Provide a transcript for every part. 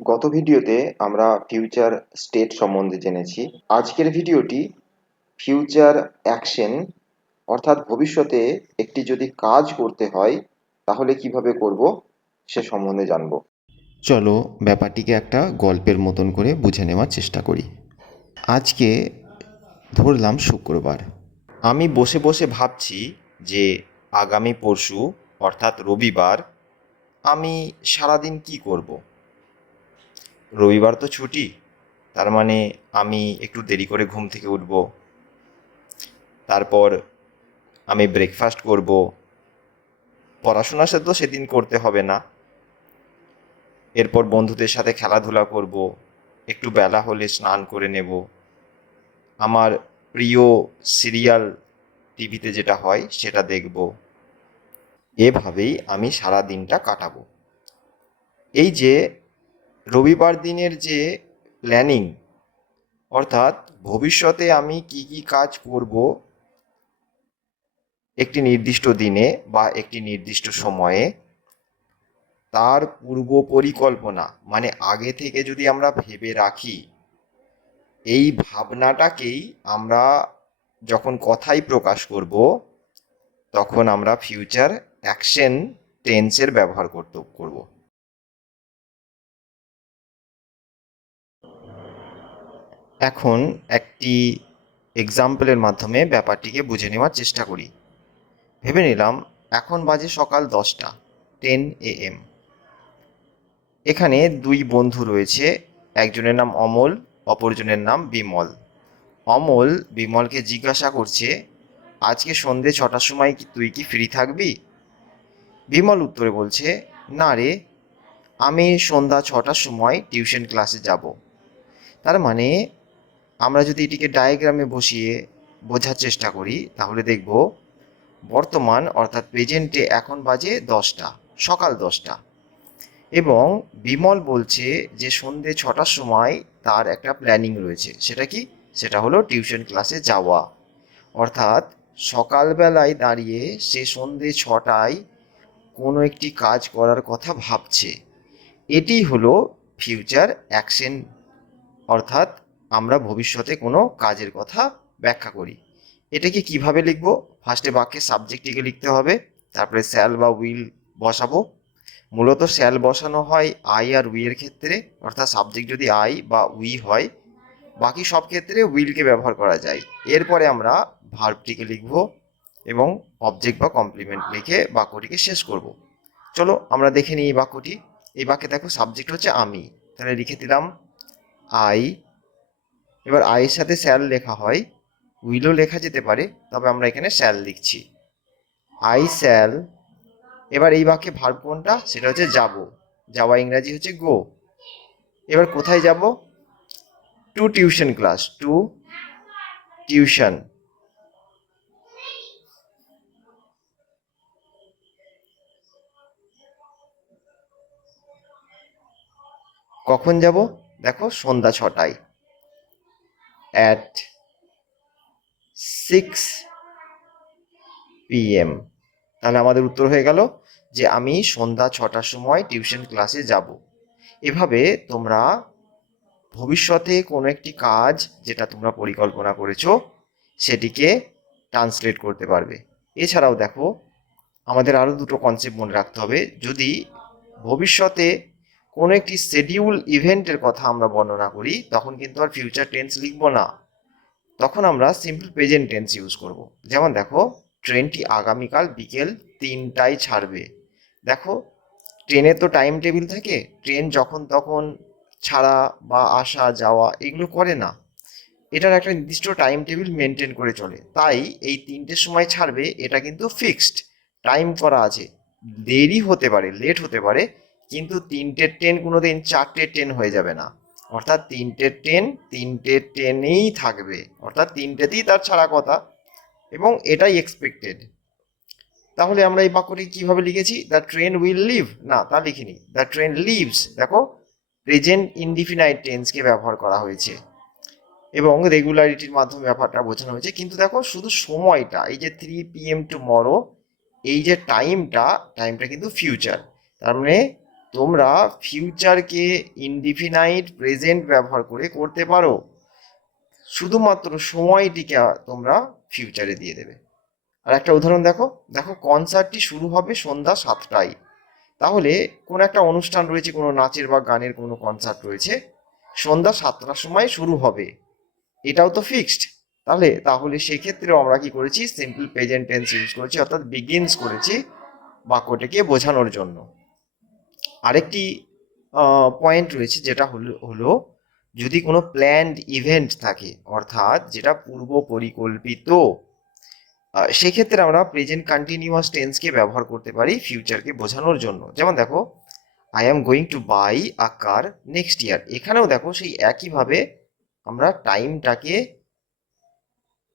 গত ভিডিওতে আমরা ফিউচার স্টেট সম্বন্ধে জেনেছি। আজকের ভিডিওটি ফিউচার অ্যাকশন অর্থাৎ ভবিষ্যতে একটি যদি কাজ করতে হয় তাহলে কিভাবে করব সে সম্বন্ধে জানব। চলো ব্যাপারটিকে একটা গল্পের মতন করে বুঝে নেওয়ার চেষ্টা করি। আজকে ধরলাম শুক্রবার। আমি বসে বসে ভাবছি যে আগামী পরশু অর্থাৎ রবিবার আমি সারাদিন কি করব। রবিবার তো ছুটি, তার মানে আমি একটু দেরি করে ঘুম থেকে উঠব। তারপর আমি ব্রেকফাস্ট করব। পড়াশোনা সে তো সেদিন করতে হবে না। এরপর বন্ধুদের সাথে খেলাধুলা করব। একটু বেলা হলে স্নান করে নেব। আমার প্রিয় সিরিয়াল টিভিতে যেটা হয় সেটা দেখব। এভাবেই আমি সারা দিনটা কাটাবো। এই যে রবিবার দিনের যে প্ল্যানিং, অর্থাৎ ভবিষ্যতে আমি কি কি কাজ করব একটি নির্দিষ্ট দিনে বা একটি নির্দিষ্ট সময়ে, তার পূর্ব পরিকল্পনা মানে আগে থেকে যদি আমরা ভেবে রাখি, এই ভাবনাটাকেই আমরা যখন কথায় প্রকাশ করব তখন আমরা ফিউচার অ্যাকশন টেন্সের ব্যবহার করব। এখন একটি এক্সাম্পলের মাধ্যমে ব্যাপারটিকে বুঝে নেওয়ার চেষ্টা করি। ভেবে নিলাম এখন বাজে সকাল 10টা, 10 AM। এখানে দুই বন্ধু রয়েছে, একজনের নাম অমল, অপরজনের নাম বিমল। অমল বিমলকে জিজ্ঞাসা করছে, আজকে সন্ধে 6টার সময় তুই কি ফ্রি থাকবি? বিমল উত্তরে বলছে, না রে, আমি সন্ধ্যা 6টার সময় টিউশন ক্লাসে যাব। তার মানে আমরা যদি এটিকে ডায়াগ্রামে বসিয়ে বোঝার চেষ্টা করি তাহলে দেখব বর্তমান অর্থাৎ প্রেজেন্টে এখন বাজে 10টা, সকাল 10টা, এবং বিমল বলছে যে সন্ধে 6টার সময় তার একটা প্ল্যানিং রয়েছে। সেটা কি? সেটা হলো টিউশন ক্লাসে যাওয়া। অর্থাৎ সকালবেলায় দাঁড়িয়ে সে সন্ধে 6টায় কোনো একটি কাজ করার কথা ভাবছে। এটি হলো ফিউচার অ্যাকশন, অর্থাৎ আমরা ভবিষ্যতে কোনো কাজের কথা ব্যাখ্যা করি। এটাকে কিভাবে লিখব? ফার্স্টে বাক্যে সাবজেক্টটিকে লিখতে হবে, তারপরে শ্যাল বা উইল বসাবো। মূলত শ্যাল বসানো হয় আই আর উই এর ক্ষেত্রে, অর্থাৎ সাবজেক্ট যদি আই বা উই হয়, বাকি সব ক্ষেত্রে উইলকে ব্যবহার করা যায়। এরপরে আমরা ভার্বটিকে লিখব এবং অবজেক্ট বা কমপ্লিমেন্ট লিখে বাক্যটিকে শেষ করব। চলো আমরা দেখে নিই এই বাক্যটি। এই বাক্যে দেখো সাবজেক্ট হচ্ছে আমি, তাহলে লিখে দিলাম আই। এবার আইয়ের সাথে শ্যাল লেখা হয়, উইলও লেখা যেতে পারে, তবে আমরা এখানে শ্যাল লিখছি। I shall. এবার এই বাক্যে ভার্ব কোনটা? সেটা হচ্ছে যাব। যাওয়া ইংরাজি হচ্ছে গো। এবার কোথায় যাব? To tuition class, to tuition. কখন যাব? দেখো সন্ধ্যা 6টায়, অ্যাট 6 PM। তাহলে আমাদের উত্তর হয়ে গেল যে আমি সন্ধ্যা 6টার সময় টিউশন ক্লাসে যাব। এভাবে তোমরা ভবিষ্যতে কোনো একটি কাজ যেটা তোমরা পরিকল্পনা করেছো সেটিকে ট্রান্সলেট করতে পারবে। এছাড়াও দেখো আমাদের আরও দুটো কনসেপ্ট মনে রাখতে হবে। যদি ভবিষ্যতে কোনো একটি শিডিউল ইভেন্টের কথা আমরা বর্ণনা করি তখন কিন্তু আর ফিউচার টেন্স লিখবো না, তখন আমরা সিম্পল প্রেজেন্ট টেন্স ইউজ করব। যেমন দেখো, ট্রেনটি আগামীকাল বিকেল 3টায় ছাড়বে। দেখো, ট্রেনের তো টাইম টেবিল থাকে, ট্রেন যখন তখন ছাড়া বা আসা যাওয়া এগুলো করে না, এটার একটা নির্দিষ্ট টাইম টেবিল মেনটেন করে চলে। তাই এই 3টের সময় ছাড়বে এটা কিন্তু ফিক্সড টাইম করা আছে। দেরি হতে পারে, লেট হতে পারে, কিন্তু 3টের ট্রেন কোনোদিন 4টের ট্রেন হয়ে যাবে না। অর্থাৎ 3টের ট্রেন 3টের ট্রেনেই থাকবে, অর্থাৎ 3টেতেই তার ছাড়া কথা, এবং এটাই এক্সপেক্টেড। তাহলে আমরা এই বাক্যটি কিভাবে লিখেছি? দ্য ট্রেন উইল লিভ, না তা লিখিনি, দ্য ট্রেন লিভস। দেখো, প্রেজেন্ট ইনডিফিনাইট টেন্সকে ব্যবহার করা হয়েছে এবং রেগুলারিটির মাধ্যমে ব্যাপারটা বোঝানো হয়েছে। কিন্তু দেখো শুধু সময়টা, এই যে 3 PM টুমরো, এই যে টাইমটা কিন্তু ফিউচার। তার মানে তোমরা ফিউচারকে ইনডিফিনাইট প্রেজেন্ট ব্যবহার করে করতে পারো, শুধুমাত্র সময়টিকে তোমরা ফিউচারে দিয়ে দেবে। আর একটা উদাহরণ দেখো, দেখো কনসার্টটি শুরু হবে সন্ধ্যা 7টায়। তাহলে কোনো একটা অনুষ্ঠান রয়েছে, কোনো নাচের বা গানের কোনো কনসার্ট রয়েছে, সন্ধ্যা 7টার সময় শুরু হবে, এটাও তো ফিক্সড। তাহলে সেক্ষেত্রেও আমরা কি করেছি, সিম্পল প্রেজেন্ট টেন্স ইউজ করেছি, অর্থাৎ বিগিনস করেছি বাক্যটিকে বোঝানোর জন্য। আরেকটি পয়েন্ট রয়েছে, যেটা হলো যদি কোনো প্ল্যান্ড ইভেন্ট থাকে, অর্থাৎ যেটা পূর্ব পরিকল্পিত, সেক্ষেত্রে আমরা প্রেজেন্ট কন্টিনিউয়াস টেন্সকে ব্যবহার করতে পারি ফিউচারকে বোঝানোর জন্য। যেমন দেখো, I am going to buy a car next year. এখানেও দেখো সেই একইভাবে আমরা টাইমটাকে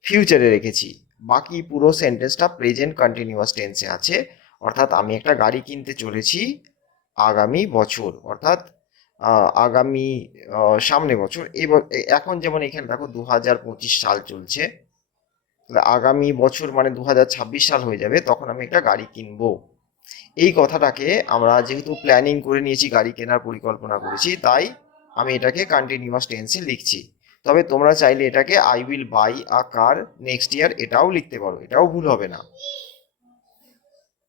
ফিউচারে রেখেছি, বাকি পুরো সেন্টেন্সটা প্রেজেন্ট কন্টিনিউয়াস টেন্সে আছে। অর্থাৎ আমি একটা গাড়ি কিনতে চলেছি আগামী বছর, অর্থাৎ আগামী সামনে বছর। এখন যেমন এখানে দেখো 2025 সাল চলছে, তাহলে আগামী বছর মানে 2026 সাল হয়ে যাবে, তখন আমি একটা গাড়ি কিনবো। এই কথাটাকে আমরা যেহেতু প্ল্যানিং করে নিয়েছি, গাড়ি কেনার পরিকল্পনা করেছি, তাই আমি এটাকে কন্টিনিউয়াস টেন্সে লিখছি। তবে তোমরা চাইলে এটাকে I will buy a car next ইয়ার এটাও লিখতে পারো, এটাও ভুল হবে না।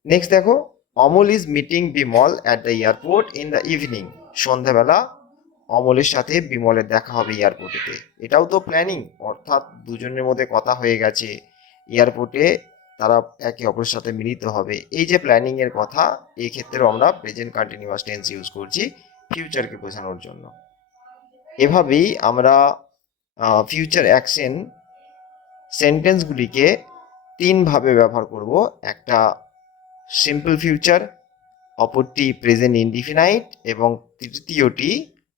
নেক্সট দেখো, Amal is meeting Bimal at the airport in the evening. সন্ধ্যাবেলা অমলের সাথে বিমলের দেখা হবে এয়ারপোর্টেতে, এটাও তো প্ল্যানিং, অর্থাৎ দুজনের মধ্যে কথা হয়ে গেছে, এয়ারপোর্টে তারা একে অপরের সাথে মিলিত হবে। এই যে প্ল্যানিং এর কথা, এই ক্ষেত্রেও আমরা প্রেজেন্ট কন্টিনিউয়াস টেন্স ইউজ করছি ফিউচারকে বোঝানোর জন্য। এভাবেই আমরা ফিউচার অ্যাকশন সেন্টেন্সগুলিকে তিনভাবে ব্যবহার করব। একটা সিম্পল ফিউচার, অপরটি প্রেজেন্ট ইনডিফিনাইট এবং তৃতীয়টি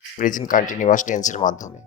প্রেজেন্ট কন্টিনিউয়াস টেন্সের মাধ্যমে।